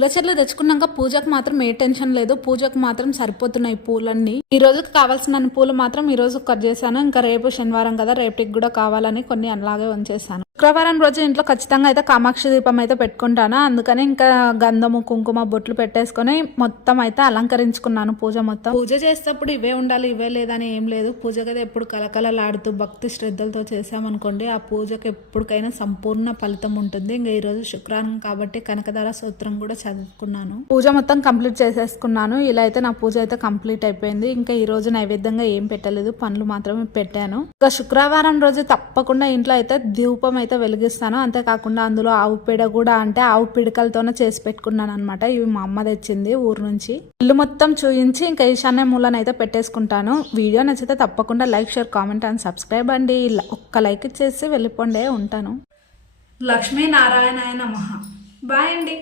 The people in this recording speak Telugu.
పూల చెట్లు తెచ్చుకున్నాక పూజకు మాత్రం ఏ టెన్షన్ లేదు. పూజకు మాత్రం సరిపోతున్నాయి పూలన్నీ. ఈ రోజుకి కావాల్సిన పూలు మాత్రం ఈ రోజు కట్ చేశాను. ఇంకా రేపు శనివారం కదా, రేపటికి కూడా కావాలని కొన్ని అలాగే ఉంచేసాను. శుక్రవారం రోజు ఇంట్లో ఖచ్చితంగా అయితే కామాక్షి దీపం అయితే పెట్టుకుంటాను. అందుకని ఇంకా గంధము కుంకుమ బొట్లు పెట్టేసుకొని మొత్తం అయితే అలంకరించుకున్నాను. పూజ మొత్తం పూజ చేసేటప్పుడు ఇవే ఉండాలి ఇవే లేదని ఏం లేదు. పూజ కదా ఎప్పుడు కలకలలాడుతూ భక్తి శ్రద్ధలతో చేసామనుకోండి ఆ పూజకి ఎప్పటికైనా సంపూర్ణ ఫలితం ఉంటుంది. ఇంకా ఈ రోజు శుక్రవారం కాబట్టి కనకదార స్తోత్రం కూడా చదువుకున్నాను. పూజ మొత్తం కంప్లీట్ చేసేసుకున్నాను. ఇలా అయితే నా పూజ అయితే కంప్లీట్ అయిపోయింది. ఇంకా ఈ రోజు నైవేద్యంగా ఏం పెట్టలేదు, పండ్లు మాత్రమే పెట్టాను. ఇంకా శుక్రవారం రోజు తప్పకుండా ఇంట్లో అయితే ధూపం అయితే వెలిగిస్తాను. అంతేకాకుండా అందులో ఆవు పేడ కూడా, అంటే ఆవు పిడకలతోనే చేసి పెట్టుకున్నాను అనమాట. ఇవి మా అమ్మ తెచ్చింది ఊరు నుంచి. ఇల్లు మొత్తం చూయించి ఇంకా ఈశాన్య మూలను అయితే పెట్టేసుకుంటాను. వీడియో నచ్చితే తప్పకుండా like, share, comment and subscribe అండి. ఒక్క లైక్ ఇచ్చేసి వెళ్ళిపోండే ఉంటాను. లక్ష్మీ నారాయణాయ నమః. బాయ్ అండి.